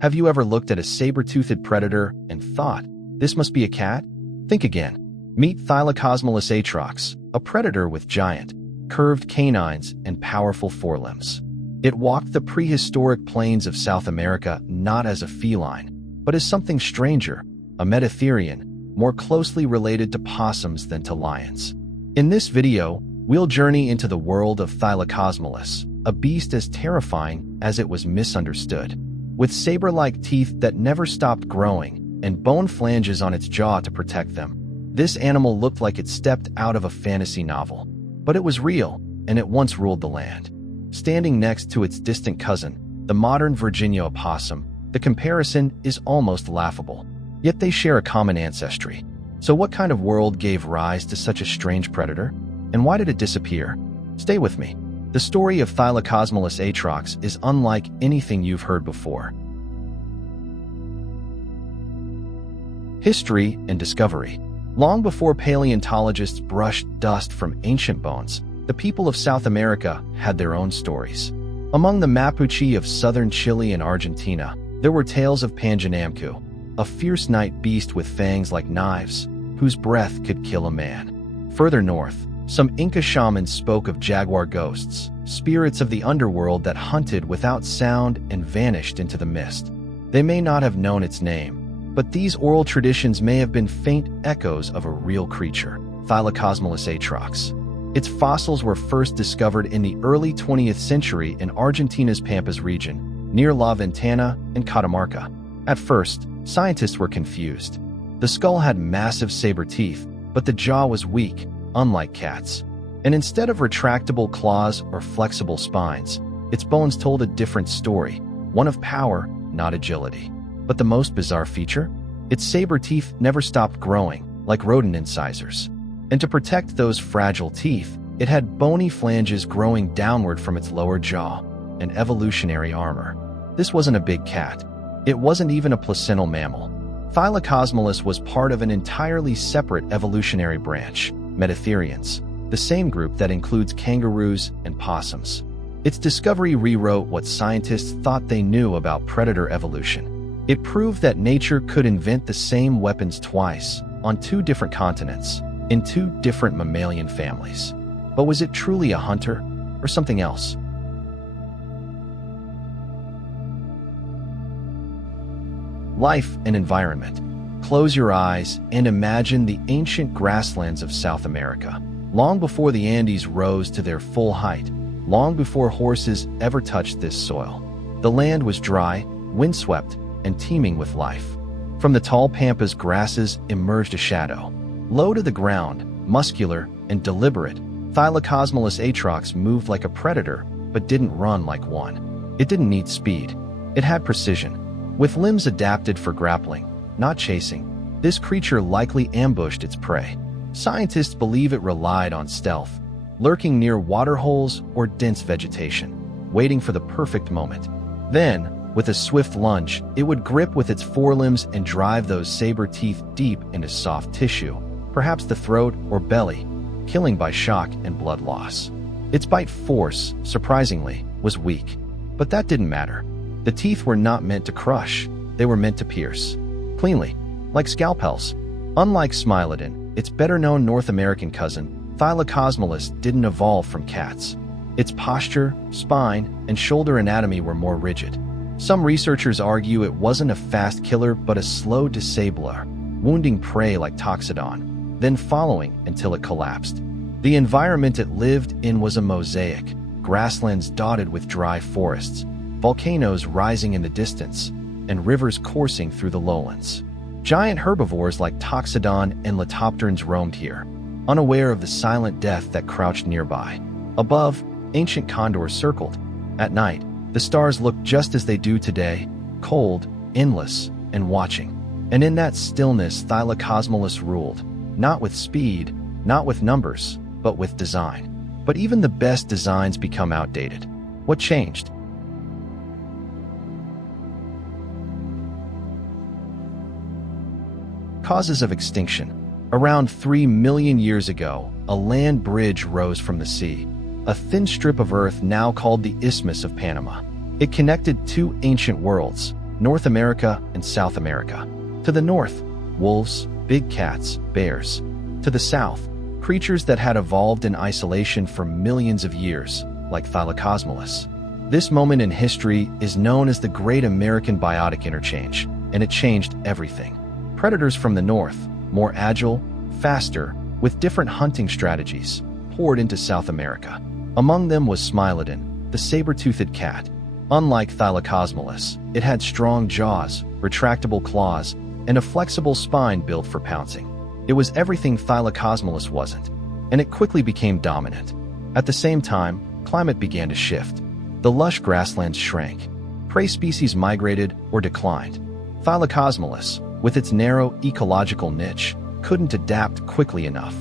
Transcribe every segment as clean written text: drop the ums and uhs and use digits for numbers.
Have you ever looked at a saber-toothed predator and thought, this must be a cat? Think again. Meet Thylacosmilus atrox, a predator with giant, curved canines and powerful forelimbs. It walked the prehistoric plains of South America not as a feline, but as something stranger, a metatherian, more closely related to possums than to lions. In this video, we'll journey into the world of Thylacosmilus, a beast as terrifying as it was misunderstood. With saber-like teeth that never stopped growing and bone flanges on its jaw to protect them, this animal looked like it stepped out of a fantasy novel. But it was real, and it once ruled the land. Standing next to its distant cousin, the modern Virginia opossum, the comparison is almost laughable. Yet they share a common ancestry. So what kind of world gave rise to such a strange predator? And why did it disappear? Stay with me. The story of Thylacosmilus atrox is unlike anything you've heard before. History and discovery. Long before paleontologists brushed dust from ancient bones, the people of South America had their own stories. Among the Mapuche of southern Chile and Argentina, there were tales of Panjanamku, a fierce night beast with fangs like knives, whose breath could kill a man. Further north, some Inca shamans spoke of jaguar ghosts, spirits of the underworld that hunted without sound and vanished into the mist. They may not have known its name, but these oral traditions may have been faint echoes of a real creature, Thylacosmilus atrox. Its fossils were first discovered in the early 20th century in Argentina's Pampas region, near La Ventana and Catamarca. At first, scientists were confused. The skull had massive saber teeth, but the jaw was weak, unlike cats. And instead of retractable claws or flexible spines, its bones told a different story, one of power, not agility. But the most bizarre feature? Its saber teeth never stopped growing, like rodent incisors. And to protect those fragile teeth, it had bony flanges growing downward from its lower jaw, an evolutionary armor. This wasn't a big cat. It wasn't even a placental mammal. Thylacosmilus was part of an entirely separate evolutionary branch, Metatherians, the same group that includes kangaroos and possums. Its discovery rewrote what scientists thought they knew about predator evolution. It proved that nature could invent the same weapons twice, on two different continents, in two different mammalian families. But was it truly a hunter, or something else? Life and environment. Close your eyes and imagine the ancient grasslands of South America. Long before the Andes rose to their full height, long before horses ever touched this soil, the land was dry, windswept, and teeming with life. From the tall pampas, grasses emerged a shadow. Low to the ground, muscular and deliberate, Thylacosmilus atrox moved like a predator, but didn't run like one. It didn't need speed. It had precision. With limbs adapted for grappling, not chasing, this creature likely ambushed its prey. Scientists believe it relied on stealth, lurking near waterholes or dense vegetation, waiting for the perfect moment. Then, with a swift lunge, it would grip with its forelimbs and drive those saber teeth deep into soft tissue, perhaps the throat or belly, killing by shock and blood loss. Its bite force, surprisingly, was weak. But that didn't matter. The teeth were not meant to crush, they were meant to pierce. Cleanly, like scalpels. Unlike Smilodon, its better-known North American cousin, Thylacosmilus didn't evolve from cats. Its posture, spine, and shoulder anatomy were more rigid. Some researchers argue it wasn't a fast killer but a slow disabler, wounding prey like Toxodon, then following until it collapsed. The environment it lived in was a mosaic, grasslands dotted with dry forests, volcanoes rising in the distance, and rivers coursing through the lowlands. Giant herbivores like Toxodon and Leptopterns roamed here, unaware of the silent death that crouched nearby. Above, ancient condors circled. At night, the stars looked just as they do today, cold, endless, and watching. And in that stillness, Thylacosmilus ruled, not with speed, not with numbers, but with design. But even the best designs become outdated. What changed? Causes of extinction. Around 3 million years ago, a land bridge rose from the sea, a thin strip of earth now called the Isthmus of Panama. It connected two ancient worlds, North America and South America. To the north, wolves, big cats, bears. To the south, creatures that had evolved in isolation for millions of years, like Thylacosmilus. This moment in history is known as the Great American Biotic Interchange, and it changed everything. Predators from the north, more agile, faster, with different hunting strategies, poured into South America. Among them was Smilodon, the saber-toothed cat. Unlike Thylacosmilus, it had strong jaws, retractable claws, and a flexible spine built for pouncing. It was everything Thylacosmilus wasn't, and it quickly became dominant. At the same time, climate began to shift. The lush grasslands shrank. Prey species migrated or declined. Thylacosmilus, with its narrow ecological niche, couldn't adapt quickly enough.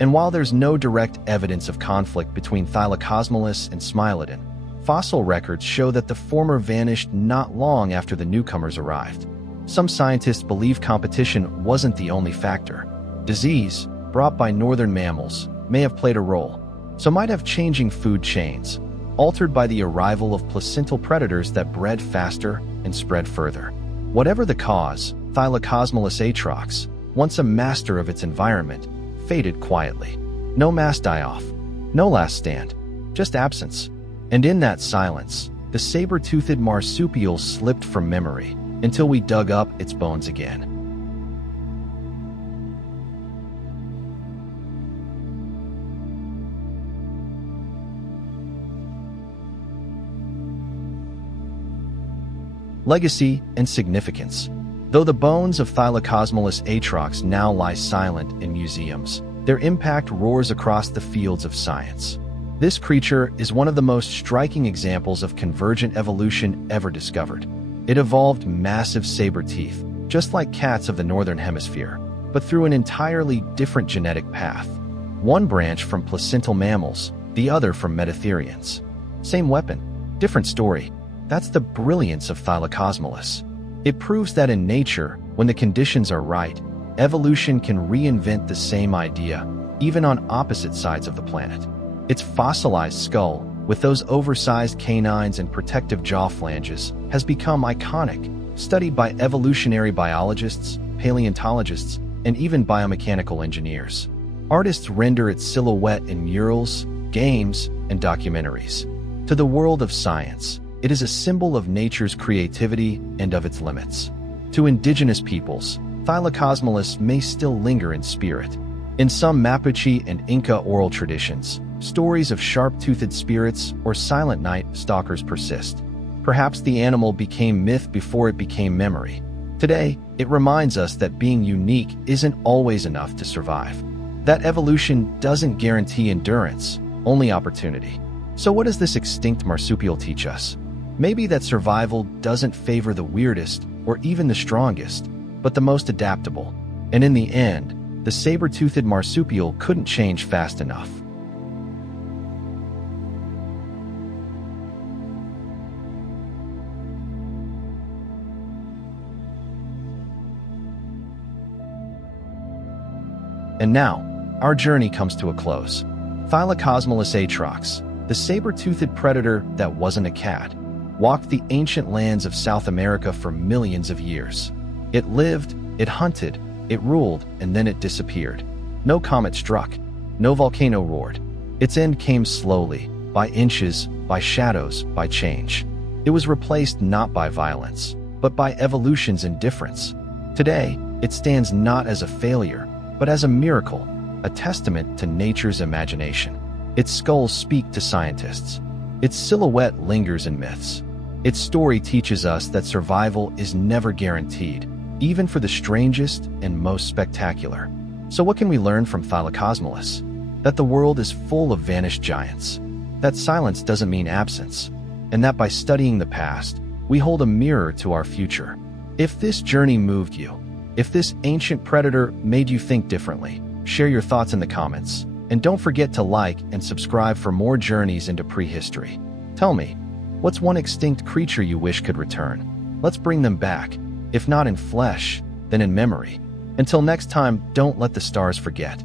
And while there's no direct evidence of conflict between Thylacosmilus and Smilodon, fossil records show that the former vanished not long after the newcomers arrived. Some scientists believe competition wasn't the only factor. Disease, brought by northern mammals, may have played a role. So might have changing food chains, altered by the arrival of placental predators that bred faster and spread further. Whatever the cause, Thylacosmilus atrox, once a master of its environment, faded quietly. No mass die-off, no last stand, just absence. And in that silence, the saber-toothed marsupial slipped from memory until we dug up its bones again. Legacy and significance. Though the bones of Thylacosmilus atrox now lie silent in museums, their impact roars across the fields of science. This creature is one of the most striking examples of convergent evolution ever discovered. It evolved massive saber teeth, just like cats of the northern hemisphere, but through an entirely different genetic path. One branch from placental mammals, the other from metatherians. Same weapon, different story. That's the brilliance of Thylacosmilus. It proves that in nature, when the conditions are right, evolution can reinvent the same idea, even on opposite sides of the planet. Its fossilized skull, with those oversized canines and protective jaw flanges, has become iconic, studied by evolutionary biologists, paleontologists, and even biomechanical engineers. Artists render its silhouette in murals, games, and documentaries. To the world of science, it is a symbol of nature's creativity and of its limits. To indigenous peoples, Thylacosmilus may still linger in spirit. In some Mapuche and Inca oral traditions, stories of sharp-toothed spirits or silent night stalkers persist. Perhaps the animal became myth before it became memory. Today, it reminds us that being unique isn't always enough to survive. That evolution doesn't guarantee endurance, only opportunity. So what does this extinct marsupial teach us? Maybe that survival doesn't favor the weirdest or even the strongest, but the most adaptable. And in the end, the saber-toothed marsupial couldn't change fast enough. And now, our journey comes to a close. Thylacosmilus atrox, the saber-toothed predator that wasn't a cat, walked the ancient lands of South America for millions of years. It lived, it hunted, it ruled, and then it disappeared. No comet struck, no volcano roared. Its end came slowly, by inches, by shadows, by change. It was replaced not by violence, but by evolution's indifference. Today, it stands not as a failure, but as a miracle, a testament to nature's imagination. Its skulls speak to scientists. Its silhouette lingers in myths. Its story teaches us that survival is never guaranteed, even for the strangest and most spectacular. So what can we learn from Thylacosmilus? That the world is full of vanished giants. That silence doesn't mean absence. And that by studying the past, we hold a mirror to our future. If this journey moved you, if this ancient predator made you think differently, share your thoughts in the comments. And don't forget to like and subscribe for more journeys into prehistory. Tell me, what's one extinct creature you wish could return? Let's bring them back, if not in flesh, then in memory. Until next time, don't let the stars forget.